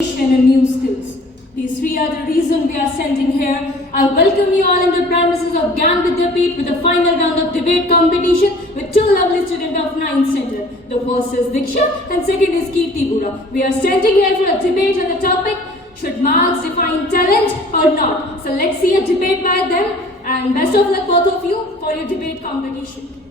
and new skills. These three are the reason we are standing here. I welcome you all in the premises of Gyan Vidyapeeth with the final round of debate competition with two lovely students of 9th standard. The first is Diksha and second is Kirti Bura. We are standing here for a debate on the topic, should marks define talent or not? So let's see a debate by them, and best of luck both of you for your debate competition.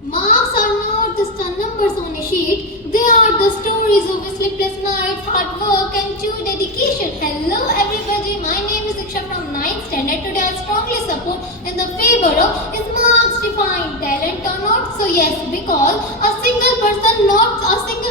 Marks are not just numbers on a sheet, they are the stories of sleepless nights, hard work and true dedication. Hello everybody, my name is Diksha from 9th standard. Today I strongly support in the favor of is marks define talent or not? So yes, because a single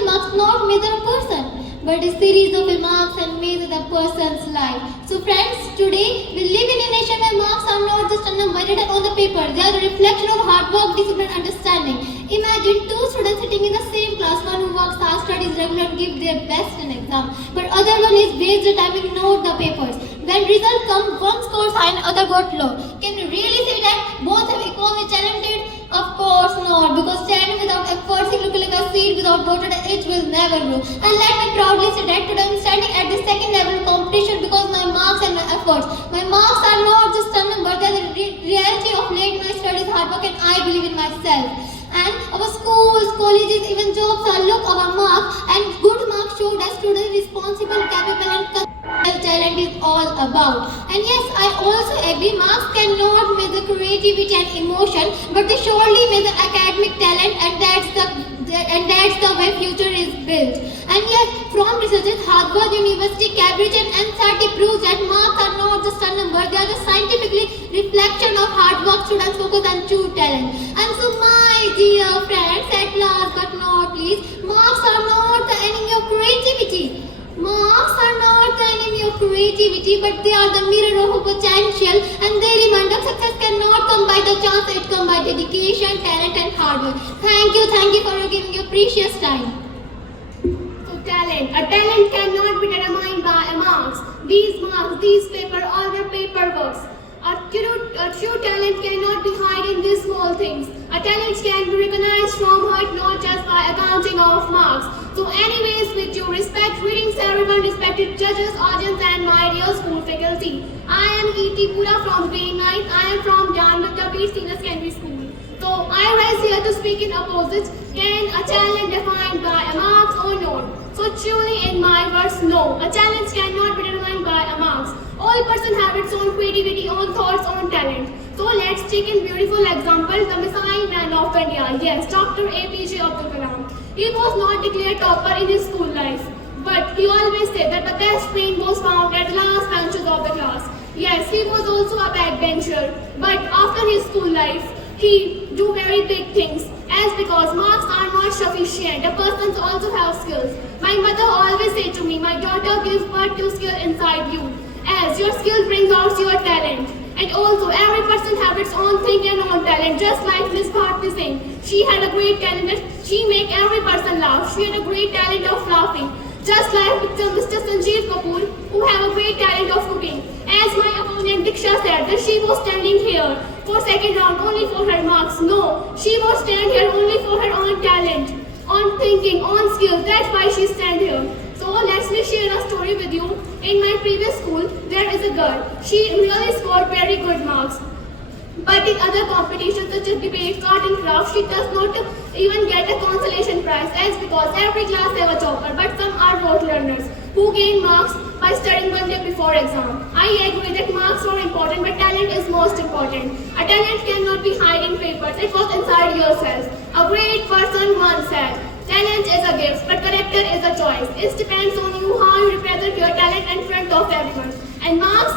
marks not measure a person, but a series of marks and measure the person's life. So friends, today we live in a nation where marks are not just a number written on the paper. They are a reflection of hard work, discipline, understanding. Imagine two students sitting in the same class, one who works hard, studies regular and gives their best in exam, but other one is wastes the time ignored the papers. When results come, one scores high and other got low. Can we really say that both have equally talented? Of course not, because standing without effort, it looks like a seed without water, it will never grow. And let me proudly say that today I am standing at the second level competition because my marks and my efforts. My marks are not just a number, they are the reality of late night studies, hard work, and I believe in myself. And our schools, colleges, even jobs are look our marks, and good marks show that students responsible, capable, and talent is all about. And yes, I also agree marks cannot measure creativity and emotion, but they surely measure academic talent, and that's the way future is built. And yes, from researchers, Harvard University, Cambridge and NCERT proves that marks are not just a number, they are the scientifically reflection of hard work, students focus and true talent. And so my dear friends, at last but not least, marks are not the enemy of creativity. Marks are not the enemy of creativity, but they are the mirror of potential, and they remind us success cannot come by the chance, it comes by dedication, talent and hard work. Thank you for giving your precious time. So talent. A talent cannot be determined by marks. These marks, these paper, all the paper works. A true talent cannot be hidden in these small things. A talent can be recognized from heart, not just by accounting of marks. So anyways, with due respect, greetings everyone, respected judges, audience and my dear school faculty. I am Kirti Bura from grade 9. I am from Gyan Vidyapeeth Senior Secondary School. So I rise here to speak in opposite. Can a talent defined by a marks or not? So truly in my words, no. A talent cannot be determined by a marks. All person have its own creativity, own thoughts, own talent. So let's take a beautiful example, the missile man of India. Yes, Dr. APJ Abdul Kalam. He was not declared topper in his school life, but he always said that the best brain was found at the last benches of the class. Yes, he was also a backbencher, but after his school life, he do very big things. As because marks are not sufficient, a person also have skills. My mother always say to me, my daughter gives birth to skill inside you, as your skill brings out your talent. And also, every person has its own thing and own talent, just like Miss Bharti Singh. She had a great talent that she make every person laugh. She had a great talent of laughing. Just like Mr. Sanjeev Kapoor, who have a great talent of cooking. As my opponent Diksha said that she was standing here for second round only for her marks. No, she was standing here only for her own talent, on thinking, on skills. That's why she stand here. So let me share a story with you. In my previous school, there is a girl. She really scored very good marks. But in other competitions such as debate, art and craft, she does not even get a consolation prize, as because every class have a topper, but some are rote learners who gain marks by studying one day before exam. I agree that marks are important, but talent is most important. A talent cannot be hidden in papers, it was inside yourself. A great person once said, talent is a gift, but character is a choice. It depends on you how you represent your talent in front of everyone. And marks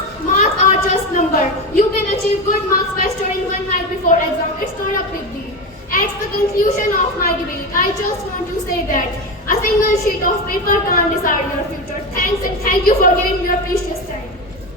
are just number. You can achieve good marks by studying one night before exam. It's not a big deal. At the conclusion of my debate, I just want to say that a single sheet of paper can't decide your future. Thanks and thank you for giving me your precious